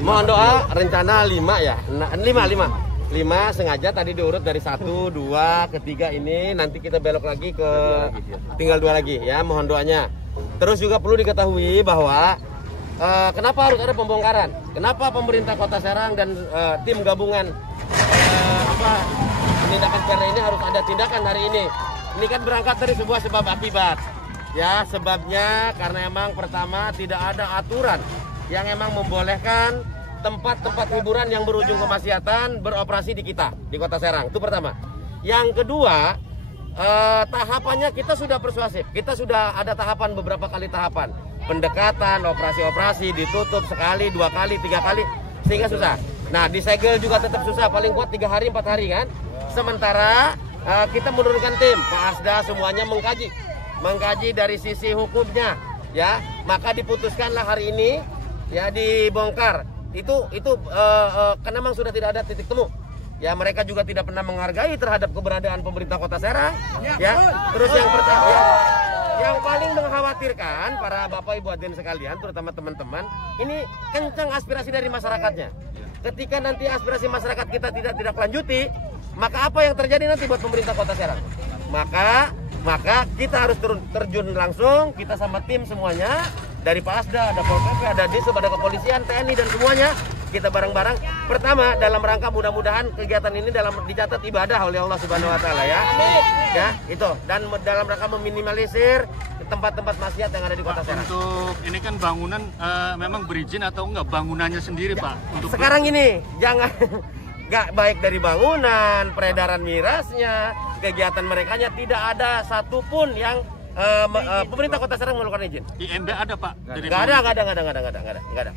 Mohon doa rencana 5 ya, 5 sengaja tadi diurut dari 1, 2, ketiga ini nanti kita belok lagi ke tinggal 2 lagi ya, mohon doanya. Terus juga perlu diketahui bahwa kenapa harus ada pembongkaran? Kenapa pemerintah Kota Serang dan tim gabungan penindakan perda ini harus ada tindakan hari ini? Ini kan berangkat dari sebuah sebab akibat. Ya, sebabnya karena emang pertama tidak ada aturan yang emang membolehkan tempat-tempat hiburan yang berujung kemaksiatan beroperasi di kita, di Kota Serang. Itu pertama. Yang kedua, tahapannya kita sudah persuasif. Kita sudah ada tahapan, beberapa kali tahapan. Pendekatan, operasi-operasi, ditutup sekali, 2 kali, 3 kali, sehingga susah. Nah, disegel juga tetap susah, paling kuat 3 hari, 4 hari kan. Sementara kita menurunkan tim, Pak Asda semuanya mengkaji dari sisi hukumnya, ya. Maka diputuskanlah hari ini, ya, dibongkar. Itu karena memang sudah tidak ada titik temu. Ya, mereka juga tidak pernah menghargai terhadap keberadaan pemerintah Kota Serang. Ya, terus yang pertama, ya, yang paling mengkhawatirkan para Bapak Ibu hadirin sekalian, terutama teman-teman, ini kencang aspirasi dari masyarakatnya. Ketika nanti aspirasi masyarakat kita tidak lanjuti, maka apa yang terjadi nanti buat pemerintah Kota Serang? Maka kita harus terjun langsung, kita sama tim semuanya. Dari Pak Asda, ada Pol PP, ada Disub, ada kepolisian, TNI dan semuanya kita bareng-bareng. Pertama, dalam rangka mudah-mudahan kegiatan ini dicatat ibadah oleh Allah Subhanahu Wa Taala ya. Ya, itu. Dan dalam rangka meminimalisir tempat-tempat maksiat yang ada di Kota Serang. Untuk ini kan bangunan memang berizin atau enggak bangunannya sendiri, Pak? Untuk sekarang ini jangan nggak baik dari bangunan, peredaran mirasnya, kegiatan merekanya tidak ada satupun yang pemerintah Kota Serang mengeluarkan izin. IMB ada, Pak? Nggak ada.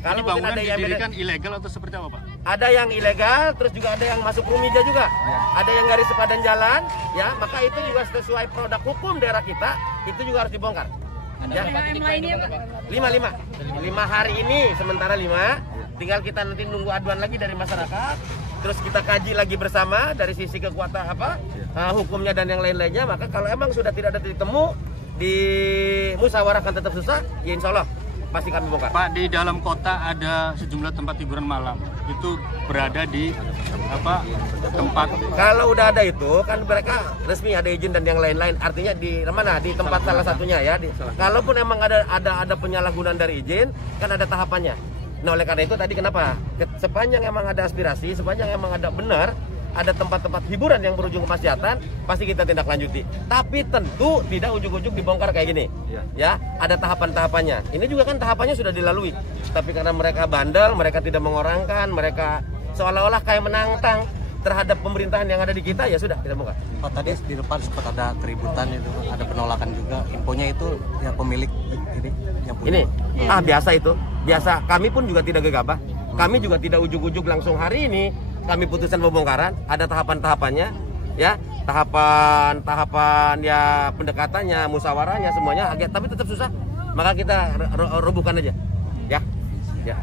Kalau ini bangunan didirikan ilegal atau seperti apa, Pak? Ada yang ilegal, terus juga ada yang masuk rumija juga. Ada yang garis sepadan jalan, ya. Maka itu juga sesuai produk hukum daerah kita, itu juga harus dibongkar. Ya. 5 hari ini, sementara 5. Tinggal kita nanti nunggu aduan lagi dari masyarakat. Terus kita kaji lagi bersama dari sisi kekuatan hukumnya dan yang lain-lainnya. Maka kalau emang sudah tidak ada titik temu, dimusyawarahkan tetap susah, ya insya Allah pasti kami bongkar. Pak, di dalam kota ada sejumlah tempat hiburan malam, itu berada di tempat? Kalau udah ada itu kan mereka resmi ada izin dan yang lain-lain. Artinya di mana? Di tempat salah satunya ya. Kalaupun emang ada penyalahgunaan dari izin, kan ada tahapannya. Nah, oleh karena itu tadi kenapa? Sepanjang emang ada aspirasi, sepanjang emang ada benar, ada tempat-tempat hiburan yang berujung kemaksiatan, pasti kita tindak lanjuti. Tapi tentu tidak ujuk-ujuk dibongkar kayak gini. Ya, ada tahapan-tahapannya. Ini juga kan tahapannya sudah dilalui. Tapi karena mereka bandel, mereka tidak mengorangkan, mereka seolah-olah kayak menantang terhadap pemerintahan yang ada di kita, ya sudah kita bongkar. Pak, tadi di depan sempat ada keributan itu, ada penolakan juga. Infonya itu ya pemilik ini yang Ini biasa itu. Biasa. Kami pun juga tidak gegabah. Kami juga tidak ujuk-ujuk langsung hari ini kami putuskan pembongkaran. Ada tahapan-tahapannya, ya. Tahapan ya pendekatannya, musyawarahnya semuanya agak, tapi tetap susah. Maka kita robohkan aja. Ya. Ya.